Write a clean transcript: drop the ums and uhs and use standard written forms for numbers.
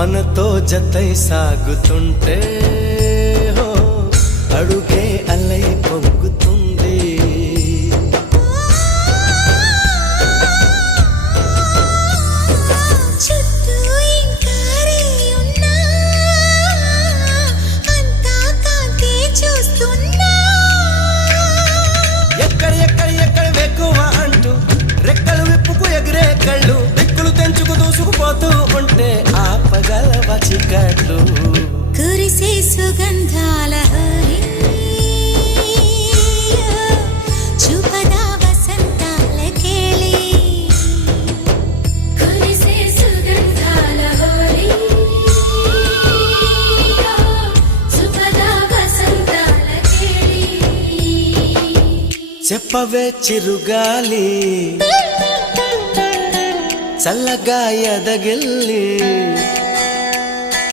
మనతో జతై సాగుతుంటే హో అడుగే అలై పొంగుతుంది. చుట్టూ ఇంకారే ఉన్నా అంతా కాంతే చూస్తున్నా. ఎక్కడ ఎక్కడ ఎక్కడ వెక్కువ అంటూ రెక్కలు విప్పుకు ఎగిరే కళ్ళు దిక్కులు తెంచుకు దూసుకుపోతూ ఉంటే ఆపగలవ చీకట్లు. కురిసే సుగంధాల హరి చూపదా వసంతాల కేళి. కురిసే సుగంధాల హరి చూపదా వసంతాల కేళి. చెప్పవే చిరుగాలి చల్లగా ఎదగిల్లి